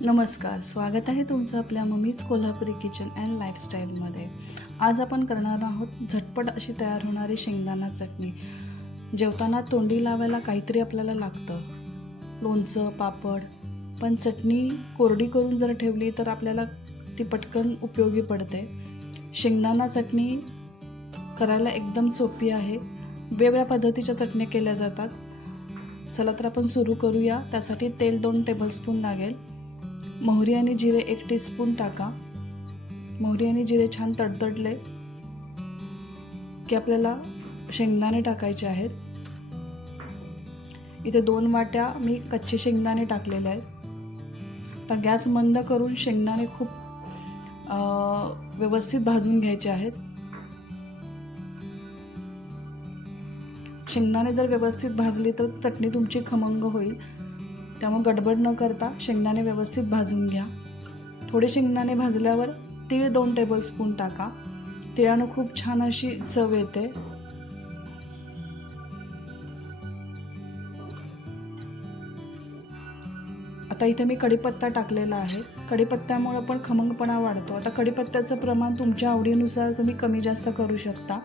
नमस्कार, स्वागत आहे तुमचं आपल्या मम्मीज कोल्हापुरी किचन अँड लाईफस्टाईलमध्ये। आज आपण करणार आहोत झटपट अशी तयार होणारी शेंगदाणा चटणी। जेवताना तोंडी लावायला काहीतरी आपल्याला लागतं, लोणचं, पापड, पण चटणी कोरडी करून जर ठेवली तर आपल्याला ती पटकन उपयोगी पडते। शेंगदाणा चटणी करायला एकदम सोपी आहे, वेगवेगळ्या पद्धतीच्या चटण्या केल्या जातात। चला तर आपण सुरू करूया। त्यासाठी तेल 2 टेबलस्पून लागेल। मोहरी आणि जिरे 1 टीस्पून टाका। मोहरी आणि जिरे छान तडतडले की आपल्याला शेंगदाणे टाकायचे आहेत। इथे 2 वाट्या मी कच्चे शेंगदाणे टाकलेले आहेत। आता गॅस मंद करून शेंगदाणे खूप व्यवस्थित भाजून घ्यायचे आहेत। शेंगदाणे जर व्यवस्थित भाजली तर चटणी तुमची खमंग होईल, त्यामुळे गडबड न करता शेंगदाणे व्यवस्थित भाजून घ्या। थोडे शेंगदाणे भाजल्यावर तीळ 2 टेबलस्पून टाका। तिळानं खूप छान अशी चव येते। आता इथे मी कढीपत्ता टाकलेला आहे। कढीपत्त्यामुळे पण खमंगपणा वाढतो। आता कढीपत्त्याचं प्रमाण तुमच्या आवडीनुसार तुम्ही कमी जास्त करू शकता।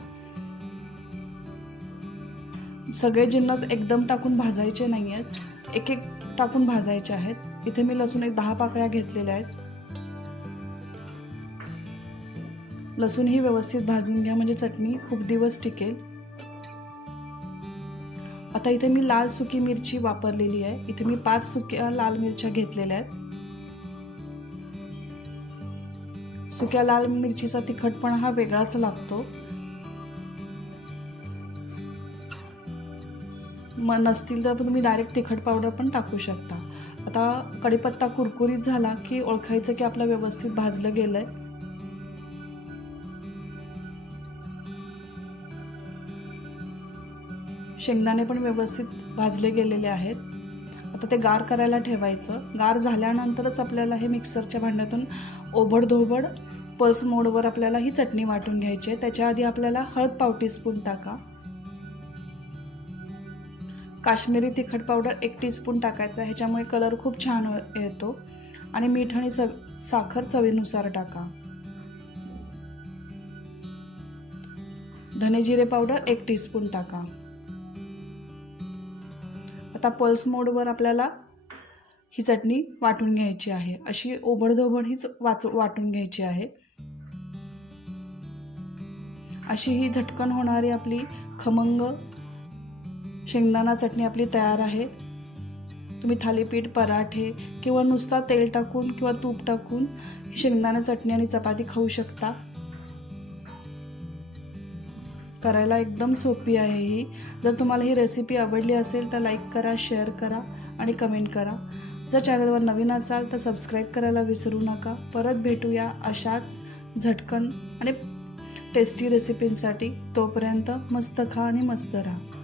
सगळे जिन्नस एकदम टाकून भाजायचे नाही आहेत, एक एक टाकून भाजायचे आहेत। इथे मी लसूण 10 पाकळ्या घेतलेल्या आहेत। लसूण ही व्यवस्थित भाजून घ्या, म्हणजे चटणी खूप दिवस टिकेल। आता इथे मी लाल सुकी मिरची वापरलेली आहे। इथे मी 5 सुक्या लाल मिरच्या घेतलेल्या आहेत। सुक्या लाल मिरचीचा तिखटपणा हा वेगळाच लागतो। नसतील तर तुम्ही डायरेक्ट तिखट पावडर पण टाकू शकता। आता कढीपत्ता कुरकुरीत झाला की ओळखायचं की आपलं व्यवस्थित भाजलं गेलंय। शेंगदाणे पण व्यवस्थित भाजले गेलेले आहेत। आता ते गार करायला ठेवायचं। गार झाल्यानंतरच आपल्याला हे मिक्सरच्या भांड्यातून ओबडधोबड पल्स मोडवर आपल्याला ही चटणी वाटून घ्यायची आहे। त्याच्या आधी आपल्याला हळद पाव टीस्पून टाका। काश्मीरी तिखट पावडर 1 टीस्पून टाकायचा, ह्याच्यामुळे कलर खूप छान येतो। आणि मीठ आणि साखर चवीनुसार टाका। धने जिरे पावडर 1 टीस्पून टाका। आता पल्स मोडवर आपल्याला ही चटणी वाटून घ्यायची आहे। अशी ओबडधोबड हीच वाटून घ्यायची आहे। अशी ही झटकन होणारी आपली खमंग शेंगदाणा चटणी आपली तयार आहे। तुम्ही थालीपीठ, पराठे किंवा नुसता तेल टाकून किंवा तूप टाकून शेंगदाणा चटणी आणि चपाती खाऊ शकता। करायला एकदम सोपी आहे ही। जर तुम्हाला ही रेसिपी आवडली असेल तर लाईक करा, शेअर करा आणि कमेंट करा। जर चॅनलवर नवीन असाल तर सबस्क्राईब करायला विसरू नका। परत भेटूया अशाच झटकन आणि टेस्टी रेसिपींसाठी। तोपर्यंत मस्त खा आणि मस्त राहा।